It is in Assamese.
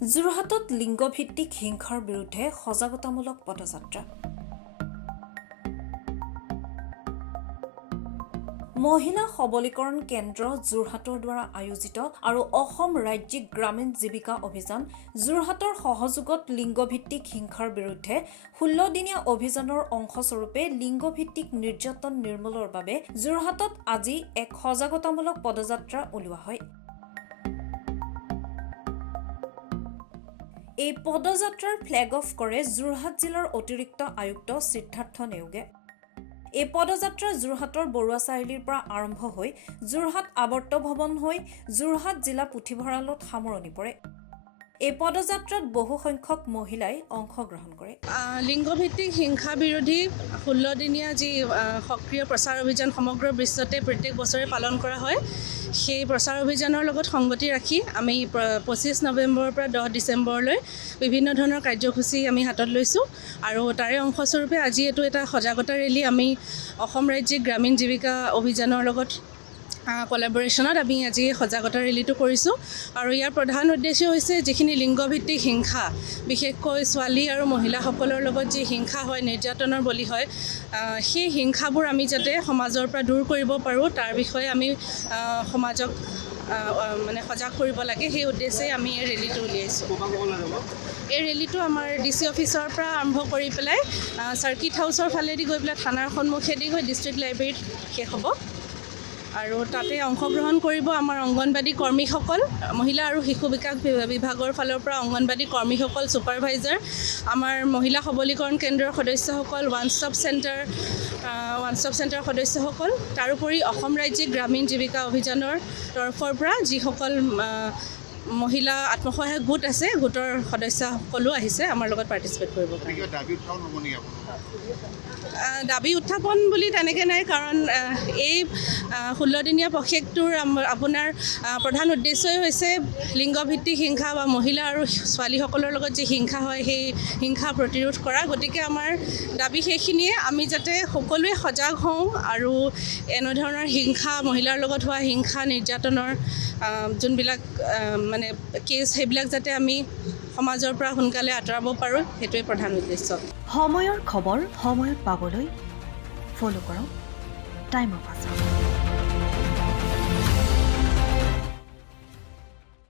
যোৰহাটত লিংগভিত্তিক হিংসাৰ বিৰুদ্ধে সজাগতামূলক পদযাত্ৰা। মহিলা সবলীকৰণ কেন্দ্ৰ যোৰহাটৰ দ্বাৰা আয়োজিত আৰু অসম ৰাজ্যিক গ্ৰামীণ জীৱিকা অভিযান যোৰহাটৰ সহযোগত লিংগভিত্তিক হিংসাৰ বিৰুদ্ধে 16 দিনীয়া অভিযানৰ অংশস্বৰূপে লিংগভিত্তিক নিৰ্যাতন নিৰ্মূলৰ বাবে যোৰহাটত আজি এক সজাগতামূলক পদযাত্ৰা উলিওৱা হয়। এই পদযাত্ৰাৰ ফ্লেগ অফ কৰে যোৰহাট জিলাৰ অতিৰিক্ত আয়ুক্ত সিদ্ধাৰ্থ নেওগে। এই পদযাত্ৰা যোৰহাটৰ বৰুৱা চাৰিআলিৰ পৰা আৰম্ভ হৈ যোৰহাট আৱৰ্ত ভৱন হৈ যোৰহাট জিলা পুথিভঁৰালত সামৰণি পৰে। এই পদযাত্ৰাত বহু সংখ্যক মহিলাই অংশগ্ৰহণ কৰে। লিংগভিত্তিক হিংসা বিৰোধী 16 দিনীয়া যি সক্ৰিয় প্ৰচাৰ অভিযান সমগ্ৰ বিশ্বতে প্ৰত্যেক বছৰে পালন কৰা হয়, সেই প্ৰচাৰ অভিযানৰ লগত সংগতি ৰাখি আমি 25 নৱেম্বৰৰ পৰা 10 ডিচেম্বৰলৈ বিভিন্ন ধৰণৰ কাৰ্যসূচী আমি হাতত লৈছোঁ আৰু তাৰে অংশস্বৰূপে আজি এইটো এটা সজাগতা ৰেলী আমি অসম ৰাজ্যিক গ্ৰামীণ জীৱিকা অভিযানৰ লগত কলাবৰেশ্যনত আমি আজি সজাগতা ৰেলীটো কৰিছোঁ আৰু ইয়াৰ প্ৰধান উদ্দেশ্য হৈছে যিখিনি লিংগভিত্তিক হিংসা, বিশেষকৈ ছোৱালী আৰু মহিলাসকলৰ লগত যি হিংসা হয়, নিৰ্যাতনৰ বলি হয়, সেই হিংসাবোৰ আমি যাতে সমাজৰ পৰা দূৰ কৰিব পাৰোঁ তাৰ বিষয়ে আমি সমাজক মানে সজাগ কৰিব লাগে, সেই উদ্দেশ্যে আমি এই ৰেলীটো উলিয়াইছোঁ। এই ৰেলীটো আমাৰ DC অফিচৰ পৰা আৰম্ভ কৰি পেলাই চাৰ্কিট হাউচৰ ফালেদি গৈ পেলাই থানাৰ সন্মুখেদি গৈ ডিষ্ট্ৰিক্ট লাইব্ৰেৰীত শেষ হ'ব আৰু তাতে অংশগ্ৰহণ কৰিব আমাৰ অংগনবাদী কৰ্মীসকল, মহিলা আৰু শিশু বিকাশ বিভাগৰ ফালৰ পৰা অংগনবাদী কৰ্মীসকল, ছুপাৰভাইজাৰ, আমাৰ মহিলা সবলীকৰণ কেন্দ্ৰৰ সদস্যসকল, ওৱান ষ্টপ চেণ্টাৰ সদস্যসকল, তাৰোপৰি অসম ৰাজ্যিক গ্ৰামীণ জীৱিকা অভিযানৰ তৰফৰ পৰা যিসকল মহিলা আত্মসহায়ক গোট আছে, গোটৰ সদস্যসকলো আহিছে আমাৰ লগত পাৰ্টিচিপেট কৰিব কাৰণে। দাবী উত্থাপন বুলি তেনেকৈ নাই, কাৰণ এই 16 দিনীয়া প্ৰশেকটোৰ আপোনাৰ প্ৰধান উদ্দেশ্যই হৈছে লিংগভিত্তিক হিংসা বা মহিলা আৰু ছোৱালীসকলৰ লগত যি হিংসা হয় সেই হিংসা প্ৰতিৰোধ কৰা। গতিকে আমাৰ দাবী সেইখিনিয়ে, আমি যাতে সকলোৱে সজাগ হওঁ আৰু এনেধৰণৰ হিংসা, মহিলাৰ লগত হোৱা হিংসা, নিৰ্যাতনৰ যোনবিলাক মানে কেছ, সেইবিলাক যাতে আমি সমাজৰ পৰা সোনকালে আঁতৰাব পাৰোঁ, সেইটোৱে প্ৰধান উদ্দেশ্য। সময়ৰ খবৰ সময়ত পাবলৈ ফ'ল' কৰক টাইম অফ আছাম।